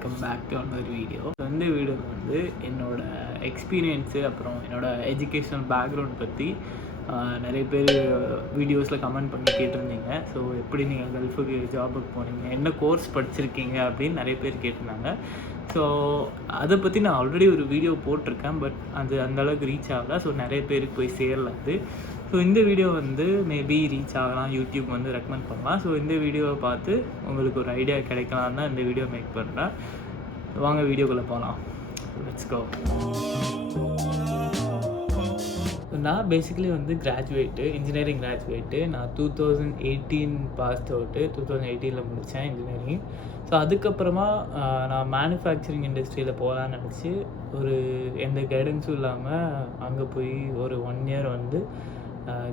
Welcome back to another video. இந்த வீடியோவில் வந்து என்னோடய எக்ஸ்பீரியன்ஸு அப்புறம் என்னோடய எஜுகேஷனல் பேக்ரவுண்ட் பற்றி நிறைய பேர் வீடியோஸில் கமெண்ட் பண்ணி கேட்டிருந்தீங்க. ஸோ எப்படி நீங்கள் கல்ஃபுக்கு ஜாபுக்கு போனீங்க, என்ன கோர்ஸ் படிச்சிருக்கீங்க அப்படின்னு நிறைய பேர் கேட்டிருந்தாங்க. ஸோ அதை பற்றி நான் ஆல்ரெடி ஒரு வீடியோ போட்டிருக்கேன், பட் அது அந்தளவுக்கு ரீச் ஆகலை. ஸோ நிறைய பேருக்கு போய் சேரல அது. ஸோ இந்த வீடியோ வந்து மேபி ரீச் ஆகலாம், யூடியூப் வந்து ரெக்கமெண்ட் பண்ணலாம். ஸோ இந்த வீடியோவை பார்த்து உங்களுக்கு ஒரு ஐடியா கிடைக்கலாம் தான் இந்த வீடியோ மேக் பண்ணுறேன். வாங்க வீடியோக்குள்ளே போகலாம். Let's go. நான் பேசிக்கலி வந்து கிராஜுவேட்டு, இன்ஜினியரிங் கிராஜுவேட்டு. நான் 2018 பாஸ்ட் அவுட்டு, 2018 முடித்தேன் இன்ஜினியரிங். ஸோ அதுக்கப்புறமா நான் மேனுஃபேக்சரிங் இண்டஸ்ட்ரியில் போகலான்னு நினச்சி ஒரு எந்த கைடன்ஸும் இல்லாமல் அங்கே போய் ஒரு 1 இயர் வந்து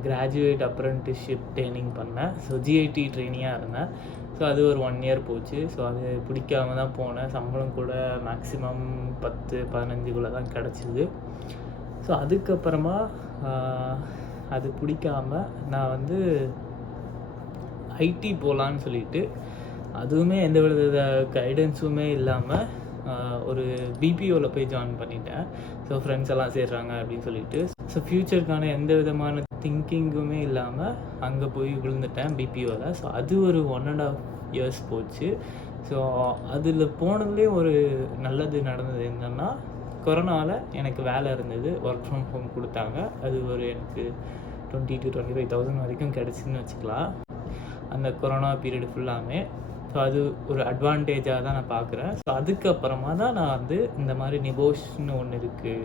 கிராஜுவேட் அப்ரெண்டிஸ்ஷிப் ட்ரைனிங் பண்ணேன். ஸோ ஜிஐடி ட்ரெயினியாக இருந்தேன். ஸோ அது ஒரு 1 இயர் போச்சு. ஸோ அது பிடிக்காம தான் போனேன். சம்பளம் கூட மேக்ஸிமம் 10-15 தான் கிடச்சிது. ஸோ அதுக்கப்புறமா அது பிடிக்காம நான் வந்து ஐடி போகலான்னு சொல்லிட்டு, அதுவுமே எந்த வித கைடன்ஸுமே இல்லாமல் ஒரு பிபிஓவில் போய் ஜாயின் பண்ணிட்டேன். ஸோ ஃப்ரெண்ட்ஸ் எல்லாம் சேர்றாங்க அப்படின்னு சொல்லிட்டு, ஸோ ஃப்யூச்சருக்கான எந்த விதமான திங்கிங்குமே இல்லாமல் அங்கே போய் விழுந்துட்டேன் பிபிஓவில். ஸோ அது ஒரு 1.5 இயர்ஸ் போச்சு. ஸோ அதில் போனதுலேயே ஒரு நல்லது நடந்தது என்னென்னா, கொரோனாவில் எனக்கு வேலை இருந்தது, ஒர்க் ஃப்ரம் ஹோம் கொடுத்தாங்க. அது ஒரு எனக்கு 20,000-25,000 வரைக்கும் கிடச்சின்னு வச்சுக்கலாம் அந்த கொரோனா பீரியடு ஃபுல்லாமே. ஸோ அது ஒரு அட்வான்டேஜாக தான் நான் பார்க்குறேன். ஸோ அதுக்கப்புறமா தான் நான் வந்து இந்த மாதிரி நிபோஷ்னு ஒன்று இருக்குது,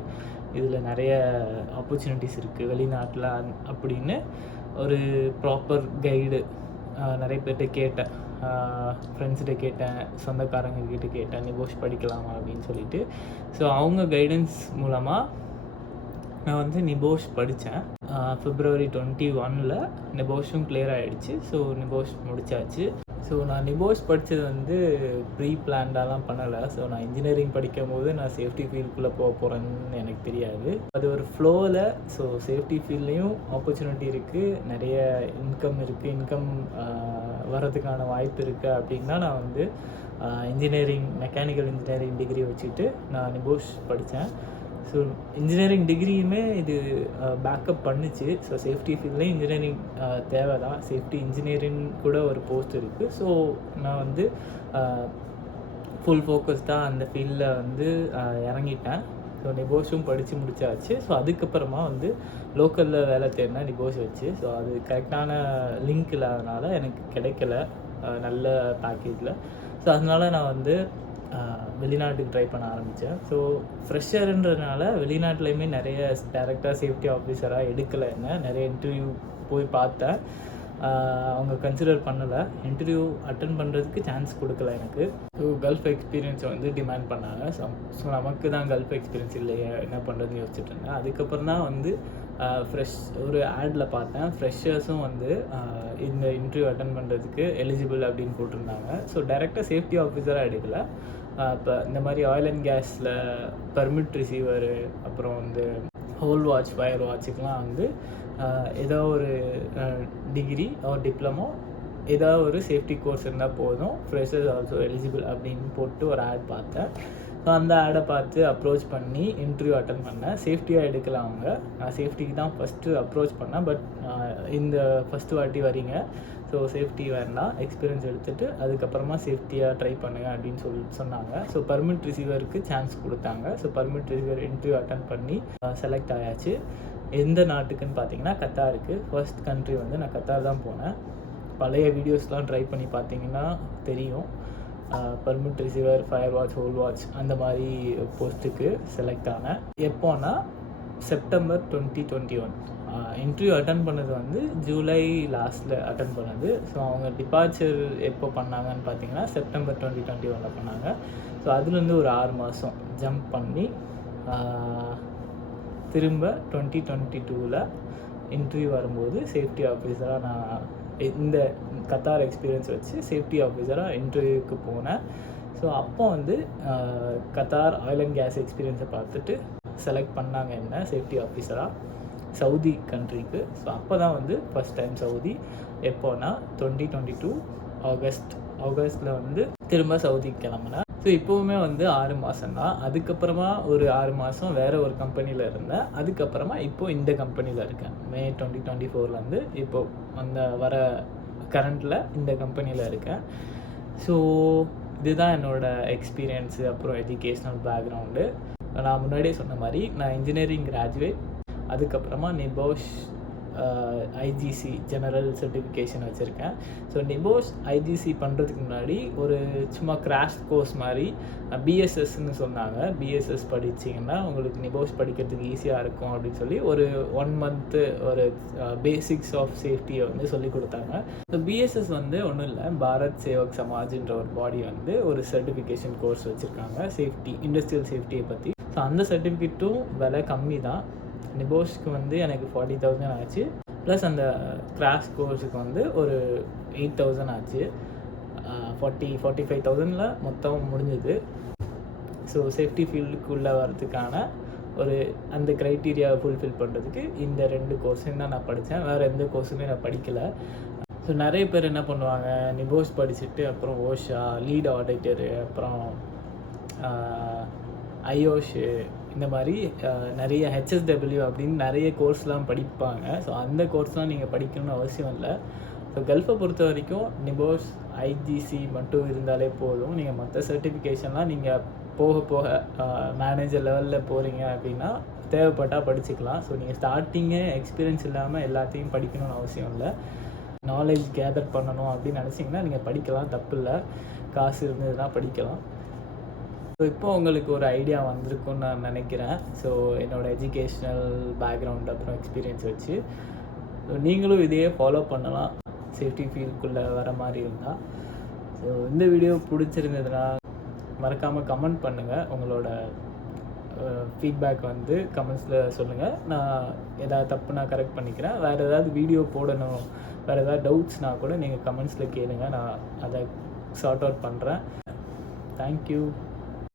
இதில் நிறைய ஆப்பர்ச்சுனிட்டிஸ் இருக்குது வெளிநாட்டில் அப்படின்னு ஒரு ப்ராப்பர் கைடு நிறைய பேர்கிட்ட கேட்டேன், ஃப்ரெண்ட்ஸ்கிட்ட கேட்டேன், சொந்தக்காரங்கக்கிட்ட கேட்டேன், நிபோஷ் படிக்கலாமா அப்படின்னு சொல்லிட்டு. ஸோ அவங்க கைடன்ஸ் மூலமாக நான் வந்து நிபோஷ் படித்தேன். February 21 நிபோஷும் கிளியர் ஆகிடுச்சு. ஸோ நிபோஷ் முடித்தாச்சு. ஸோ நான் நிபோஷ் படித்தது வந்து ப்ரீ பிளான்டாலாம் பண்ணலை. ஸோ நான் இன்ஜினியரிங் படிக்கும் போது நான் சேஃப்டி ஃபீல்டுக்குள்ளே போக போகிறேன்னு எனக்கு தெரியாது. அது ஒரு ஃப்ளோவில். ஸோ சேஃப்டி ஃபீல்ட்லேயும் ஆப்பர்ச்சுனிட்டி இருக்குது, நிறைய இன்கம் இருக்குது, இன்கம் வரதுக்கான வாய்ப்பு இருக்குது அப்படின்னா நான் வந்து மெக்கானிக்கல் இன்ஜினியரிங் டிகிரி வச்சுட்டு நான் நிபோஷ் படித்தேன். ஸோ இன்ஜினியரிங் டிகிரியுமே இது பேக்கப் பண்ணிச்சு. ஸோ சேஃப்டி ஃபீல்ட்லேயும் இன்ஜினியரிங் தேவை தான். சேஃப்டி இன்ஜினியரிங் கூட ஒரு போஸ்ட் இருக்குது. ஸோ நான் வந்து ஃபுல் ஃபோக்கஸ்டாக அந்த ஃபீல்டில் வந்து இறங்கிட்டேன். ஸோ நிபோஷும் படித்து முடிச்சாச்சு. ஸோ அதுக்கப்புறமா வந்து லோக்கலில் வேலை தேடினா நிபோஷ் வச்சு. ஸோ அது கரெக்டான லிங்க் இல்லாதனால எனக்கு கிடைக்கல நல்ல பேக்கேஜில். ஸோ அதனால நான் வந்து வெளிநாட்டுக்கு ட்ரை பண்ண ஆரம்பித்தேன். ஸோ ஃப்ரெஷருன்றதுனால வெளிநாட்டிலையுமே நிறைய டேரெக்டாக சேஃப்டி ஆஃபீஸராக எடுக்கலை. என்ன நிறைய இன்டர்வியூ போய் பார்த்தேன், அவங்க கன்சிடர் பண்ணலை, இன்டர்வியூ அட்டன் பண்ணுறதுக்கு சான்ஸ் கொடுக்கல எனக்கு. ஸோ கல்ஃப் எக்ஸ்பீரியன்ஸை வந்து டிமாண்ட் பண்ணாங்க. ஸோ நமக்கு தான் கல்ஃப் எக்ஸ்பீரியன்ஸ் இல்லையே, என்ன பண்ணுறதுன்னு யோசிச்சுட்டு இருந்தேன். அதுக்கப்புறம் தான் வந்து ஒரு ஆடில் பார்த்தேன், ஃப்ரெஷர்ஸும் வந்து இந்த இன்டர்வியூ அட்டன் பண்ணுறதுக்கு எலிஜிபிள் அப்படின்னு போட்டிருந்தாங்க. ஸோ டைரெக்டாக சேஃப்டி ஆஃபீஸராக எடுக்கலை. இப்போ இந்த மாதிரி ஆயில் அண்ட் கேஸில் பர்மிட் ரிசீவரு, அப்புறம் வந்து ஹோல் வாட்ச், ஃபயர் வாட்சுக்கெலாம் வந்து ஏதோ ஒரு டிகிரி ஆர் டிப்ளமோ, ஏதோ ஒரு சேஃப்டி கோர்ஸ் இருந்தால் போதும், ஃப்ரெஷர்ஸ் ஆல்சோ எலிஜிபிள் அப்படின்னு போட்டு ஒரு ஆட் பார்த்தேன். ஸோ அந்த ஆடை பார்த்து அப்ரோச் பண்ணி இன்டர்வியூ அட்டன் பண்ணேன். சேஃப்டியாக எடுக்கல அவங்க. நான் சேஃப்டிக்கு தான் ஃபஸ்ட்டு அப்ரோச் பண்ணேன். பட் இந்த ஃபஸ்ட்டு வாட்டி வரீங்க, ஸோ சேஃப்டி வேண்டாம், எக்ஸ்பீரியன்ஸ் எடுத்துகிட்டு அதுக்கப்புறமா சேஃப்டியாக ட்ரை பண்ணுங்க அப்படின்னு சொன்னாங்க. ஸோ பர்மிட் ரிசீவருக்கு சான்ஸ் கொடுத்தாங்க. So permit receiver interview attend பண்ணி செலக்ட் ஆயாச்சு. எந்த நாட்டுக்குன்னு பார்த்தீங்கன்னா கத்தாருக்கு. ஃபர்ஸ்ட் கண்ட்ரி வந்து நான் கத்தார் தான் போனேன். பழைய வீடியோஸ்லாம் ட்ரை பண்ணி பார்த்தீங்கன்னா தெரியும். Permit receiver, fire watch, whole watch அந்த மாதிரி போஸ்ட்டுக்கு செலக்ட் ஆனேன். எப்போனா செப்டம்பர் 2021. இன்டர்வியூ அட்டன் பண்ணது வந்து ஜூலை லாஸ்ட்டில் அட்டன் பண்ணது. ஸோ அவங்க டிபார்ச்சர் எப்போ பண்ணாங்கன்னு பார்த்தீங்கன்னா செப்டம்பர் 2021 பண்ணாங்க. ஸோ அதுலேருந்து ஒரு 6 மாதம் ஜம்ப் பண்ணி திரும்ப 2022 இன்டர்வியூ வரும்போது சேஃப்டி ஆஃபீஸராக நான் இந்த கத்தார் எக்ஸ்பீரியன்ஸ் வச்சு சேஃப்டி ஆஃபீஸராக இன்டர்வியூக்கு போனேன். ஸோ அப்போ வந்து கத்தார் ஆயில் அண்ட் கேஸ் எக்ஸ்பீரியன்ஸை பார்த்துட்டு செலக்ட் பண்ணாங்க என்ன சேஃப்டி ஆஃபீஸராக சவுதி கண்ட்ரிக்கு. ஸோ அப்போ தான் வந்து ஃபஸ்ட் டைம் சவுதி. எப்போனா 2022 ஆகஸ்ட்டில் வந்து திரும்ப சவுதிக்கு கிளம்புனேன். ஸோ இப்போவுமே வந்து 6 மாதம் தான். அதுக்கப்புறமா ஒரு 6 மாதம் வேறு ஒரு கம்பெனியில் இருந்தேன். அதுக்கப்புறமா இப்போது இந்த கம்பெனியில் இருக்கேன். மே 2024 இப்போது அந்த வர கரண்ட்டில் இந்த கம்பெனியில் இருக்கேன். ஸோ இதுதான் என்னோடய எக்ஸ்பீரியன்ஸு, அப்புறம் எஜுகேஷ்னல் பேக்ரவுண்டு. நான் முன்னாடியே சொன்ன மாதிரி நான் இன்ஜினியரிங் கிராஜுவேட். அதுக்கப்புறமா நிபோஷ் ஐஜிசி ஜெனரல் சர்டிஃபிகேஷன் வச்சுருக்கேன். ஸோ நிபோஷ் ஐஜிசி பண்ணுறதுக்கு முன்னாடி ஒரு சும்மா கிராஷ் கோர்ஸ் மாதிரி பிஎஸ்எஸ்ன்னு சொன்னாங்க. பிஎஸ்எஸ் படிச்சிங்கன்னா உங்களுக்கு நிபோஷ் படிக்கிறதுக்கு ஈஸியாக இருக்கும் அப்படின்னு சொல்லி ஒரு 1 மந்த்து ஒரு பேசிக்ஸ் ஆஃப் சேஃப்டியை வந்து சொல்லி கொடுத்தாங்க. ஸோ பிஎஸ்எஸ் வந்து ஒன்றும் இல்லை, பாரத் சேவக் சமாஜ்ன்ற ஒரு பாடி வந்து ஒரு சர்டிஃபிகேஷன் கோர்ஸ் வச்சுருக்காங்க சேஃப்டி, இண்டஸ்ட்ரியல் சேஃப்டியை பற்றி. ஸோ அந்த சர்டிஃபிகேட்டும் விலை கம்மி தான். நிபோஷ்க்கு வந்து எனக்கு 40,000 ஆச்சு. ப்ளஸ் அந்த கிராஷ் கோர்ஸுக்கு வந்து ஒரு 8,000 ஆச்சு. 45,000 மொத்தம் முடிஞ்சது. ஸோ சேஃப்டி ஃபீல்டுக்குள்ளே வரதுக்கான ஒரு அந்த க்ரைட்டீரியாவை ஃபுல்ஃபில் பண்ணுறதுக்கு இந்த 2 கோர்ஸையும் தான் நான் படித்தேன். வேறு எந்த கோர்ஸுமே நான் படிக்கலை. ஸோ நிறைய பேர் என்ன பண்ணுவாங்க, நிபோஷ் படிச்சுட்டு அப்புறம் ஓஷா, லீட் ஆடிட்டரு, அப்புறம் ஐஓஷு, இந்த மாதிரி நிறைய ஹெச்எஸ்டபிள்யூ அப்படின்னு நிறைய கோர்ஸ்லாம் படிப்பாங்க. ஸோ அந்த கோர்ஸ்லாம் நீங்கள் படிக்கணும்னு அவசியம் இல்லை. ஸோ கல்ஃபை பொறுத்த வரைக்கும் நிபோஷ் ஐஜிசி மட்டும் இருந்தாலே போதும். நீங்கள் மற்ற சர்டிஃபிகேஷன்லாம் நீங்கள் போக போக மேனேஜர் லெவலில் போகிறீங்க அப்படின்னா தேவைப்பட்டால் படிச்சுக்கலாம். ஸோ நீங்கள் ஸ்டார்டிங்கே எக்ஸ்பீரியன்ஸ் இல்லாமல் எல்லாத்தையும் படிக்கணும்னு அவசியம் இல்லை. நாலேஜ் கேதர் பண்ணணும் அப்படின்னு நினச்சிங்கன்னா நீங்கள் படிக்கலாம், தப்பு இல்லை. காசு இருந்ததுன்னா படிக்கலாம். ஸோ இப்போ உங்களுக்கு ஒரு ஐடியா வந்திருக்குன்னு நான் நினைக்கிறேன். ஸோ என்னோடய எஜுகேஷ்னல் பேக்ரவுண்ட் அப்புறம் எக்ஸ்பீரியன்ஸ் வச்சு நீங்களும் இதையே ஃபாலோ பண்ணலாம் சேஃப்டி ஃபீல்டுக்குள்ளே வர மாதிரி இருந்தால். ஸோ இந்த வீடியோ பிடிச்சிருந்ததுன்னா மறக்காமல் கமெண்ட் பண்ணுங்கள். உங்களோட ஃபீட்பேக் வந்து கமெண்ட்ஸில் சொல்லுங்கள். நான் எதாவது தப்பு நான் கரெக்ட் பண்ணிக்கிறேன். வேறு ஏதாவது வீடியோ போடணும், வேறு ஏதாவது டவுட்ஸ்னால் கூட நீங்கள் கமெண்ட்ஸில் கேளுங்க, நான் அதை சார்ட் அவுட் பண்ணுறேன். தேங்க்யூ.